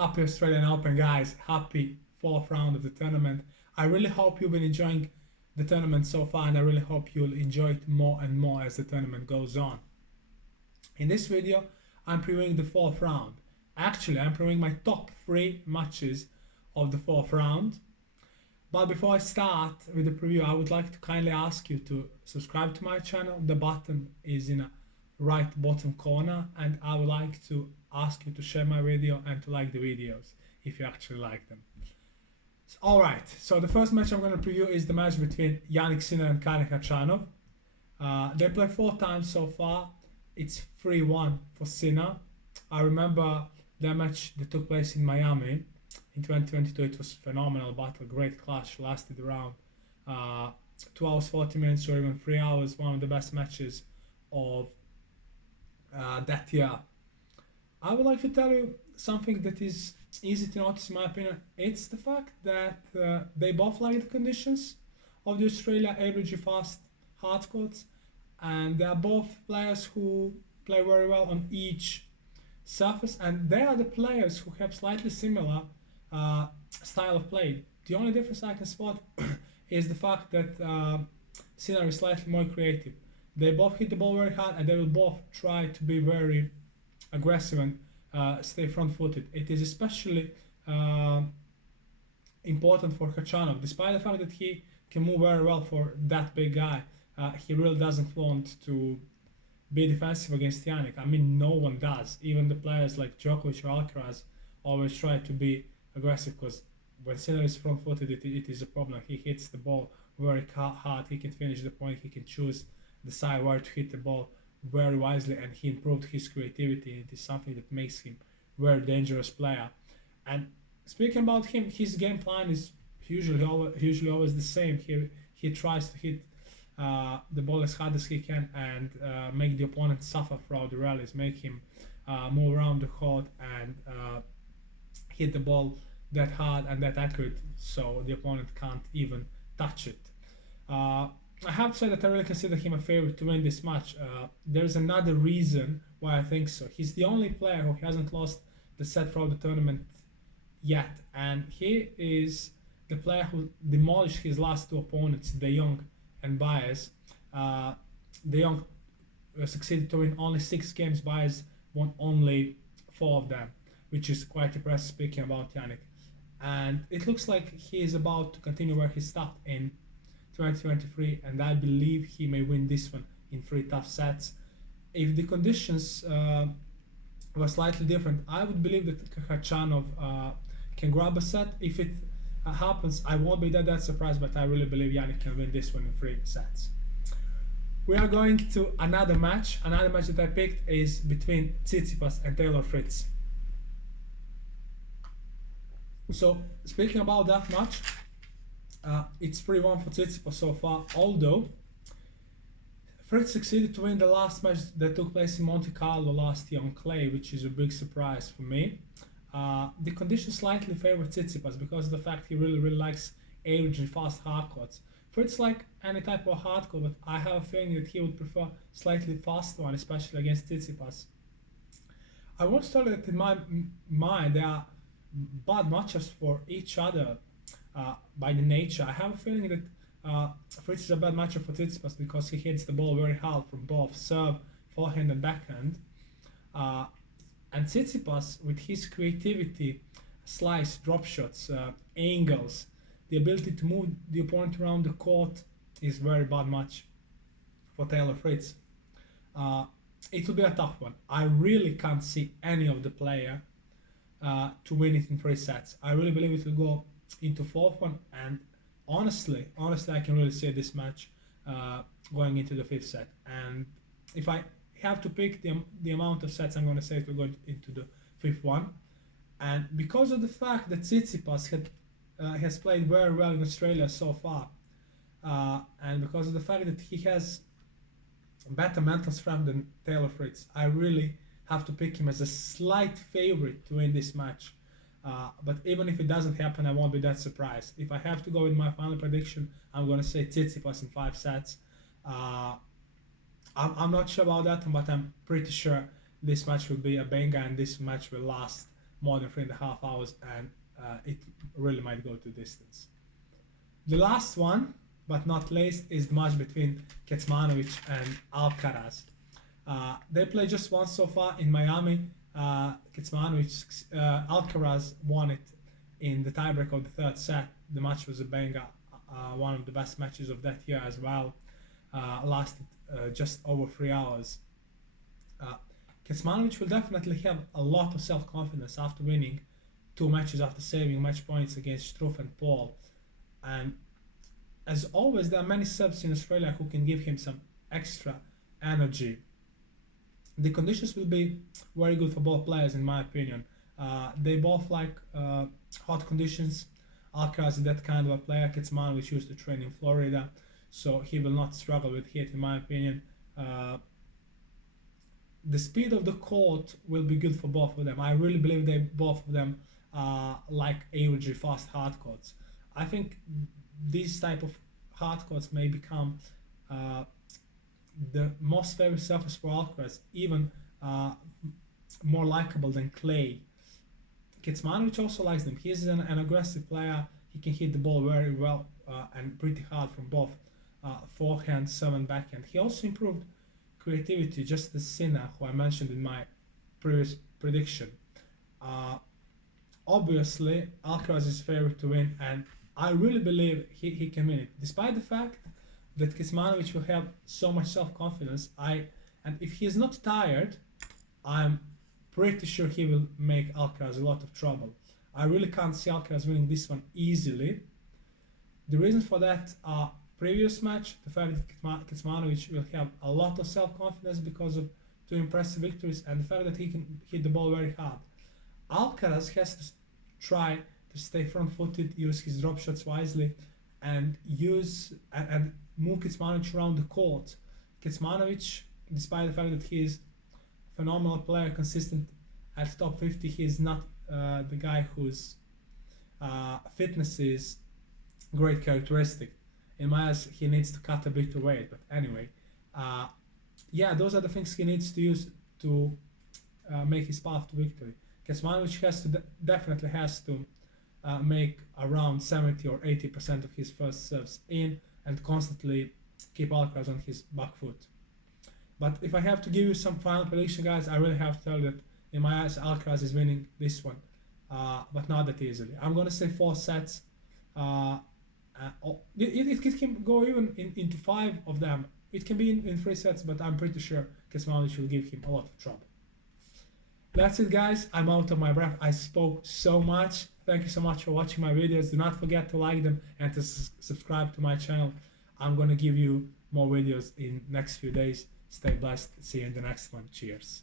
Happy Australian Open, guys. Happy fourth round of the tournament. I really hope you've been enjoying the tournament so far, and I really hope you'll enjoy it more and more as the tournament goes on. In this video, I'm previewing the fourth round. Actually, I'm previewing my top three matches of the fourth round. But before I start with the preview, I would like to kindly ask you to subscribe to my channel. The button is in the right bottom corner, and I would like to ask you to share my video and to like the videos if you actually like them. Alright, so the first match I'm going to preview is the match between Jannik Sinner and Karen Khachanov. They played 4 times so far. It's 3-1 for Sinner. I remember that match that took place in Miami in 2022. It was phenomenal battle, great clash, lasted around 2 hours 40 minutes or even 3 hours. One of the best matches of that year. I would like to tell you something that is easy to notice in my opinion. It's the fact that they both like the conditions of the Australia AWG fast hard courts, and they are both players who play very well on each surface, and they are the players who have slightly similar style of play. The only difference I can spot is the fact that Sinner is slightly more creative. They both hit the ball very hard, and they will both try to be very aggressive and stay front-footed. It is especially important for Khachanov, despite the fact that he can move very well for that big guy. He really doesn't want to be defensive against Jannik. I mean, no one does. Even the players like Djokovic or Alcaraz always try to be aggressive, because when Sinner is front-footed, it is a problem. He hits the ball very hard. He can finish the point. He can choose the side where to hit the ball very wisely, and he improved his creativity. It is something that makes him a very dangerous player. And speaking about him, his game plan is usually always the same. He tries to hit the ball as hard as he can and make the opponent suffer throughout the rallies, make him move around the court and hit the ball that hard and that accurate so the opponent can't even touch it. I have to say that I really consider him a favorite to win this match. There's another reason why I think so. He's the only player who hasn't lost the set throughout the tournament yet, and he is the player who demolished his last 2 opponents, De Jong and Baez. De Jong succeeded to win only 6 games. Baez won only 4 of them, which is quite impressive speaking about Jannik. And it looks like he is about to continue where he stopped in 2023, and I believe he may win this one in 3 tough sets. If the conditions were slightly different, I would believe that Khachanov can grab a set. If it happens, I won't be that surprised, but I really believe Jannik can win this one in 3 sets. We are going to another match. Another match that I picked is between Tsitsipas and Taylor Fritz. So speaking about that match, it's 3-1 for Tsitsipas so far, although Fritz succeeded to win the last match that took place in Monte Carlo last year on clay, which is a big surprise for me. The conditions slightly favor Tsitsipas because of the fact he really likes AWG fast hardcourts. Fritz like any type of hardcore, but I have a feeling that he would prefer slightly faster one, especially against Tsitsipas. I want to tell you that in my mind there are bad matchups for each other by the nature. I have a feeling that Fritz is a bad matchup for Tsitsipas because he hits the ball very hard from both serve, forehand and backhand. And Tsitsipas, with his creativity, slice, drop shots, angles, the ability to move the opponent around the court, is very bad match for Taylor Fritz. It will be a tough one. I really can't see any of the player to win it in 3 sets. I really believe it will go into 4th one, and honestly, I can really see this match going into the 5th set. And if I have to pick the amount of sets, I'm going to say it will go into the 5th one. And because of the fact that Tsitsipas has played very well in Australia so far, and because of the fact that he has better mental strength than Taylor Fritz, I really have to pick him as a slight favorite to win this match. But even if it doesn't happen, I won't be that surprised. If I have to go with my final prediction, I'm going to say Tsitsipas in 5 sets. I'm not sure about that, but I'm pretty sure this match will be a banger and this match will last more than 3.5 hours, and it really might go to distance. The last one, but not least, is the match between Kecmanovic and Alcaraz. They played just once so far in Miami. Kecmanovic, Alcaraz won it in the tiebreak of the third set. The match was a banger, one of the best matches of that year as well. Lasted just over 3 hours. Kecmanovic will definitely have a lot of self-confidence after winning 2 matches after saving match points against Struff and Paul. And as always, there are many Serbs in Australia who can give him some extra energy. The conditions will be very good for both players, in my opinion. They both like hot conditions. Alcaraz is that kind of a player. Kecmanovic used to train in Florida, so he will not struggle with heat, in my opinion. The speed of the court will be good for both of them. I really believe they both of them like average fast hard courts. I think these type of hard courts may become the most favorite surface for Alcaraz, even more likable than clay. Kecmanovic also likes them. He's an aggressive player. He can hit the ball very well and pretty hard from both forehand, serve, and backhand. He also improved creativity, just as Sinner, who I mentioned in my previous prediction. Obviously, Alcaraz is favorite to win, and I really believe he can win it, despite the fact that Kecmanovic will have so much self-confidence. And if he is not tired, I'm pretty sure he will make Alcaraz a lot of trouble. I really can't see Alcaraz winning this one easily. The reason for that are previous match, the fact that Kecmanovic will have a lot of self-confidence because of 2 impressive victories, and the fact that he can hit the ball very hard. Alcaraz has to try to stay front-footed, use his drop shots wisely, and move Kecmanovic around the court. Kecmanovic, despite the fact that he is a phenomenal player, consistent at top 50, he is not the guy whose fitness is great characteristic. In my eyes, he needs to cut a bit of weight. But anyway, yeah, those are the things he needs to use to make his path to victory. Kecmanovic definitely has to make around 70 or 80% of his first serves in and constantly keep Alcaraz on his back foot. But if I have to give you some final prediction, guys, I really have to tell you that in my eyes, Alcaraz is winning this one, but not that easily. I'm gonna say 4 sets. It can go even into 5 of them. It can be in 3 sets, but I'm pretty sure Kecmanovic will give him a lot of trouble. That's it, guys. I'm out of my breath. I spoke so much. Thank you so much for watching my videos. Do not forget to like them and to subscribe to my channel. I'm gonna give you more videos in next few days. Stay blessed. See you in the next one. Cheers.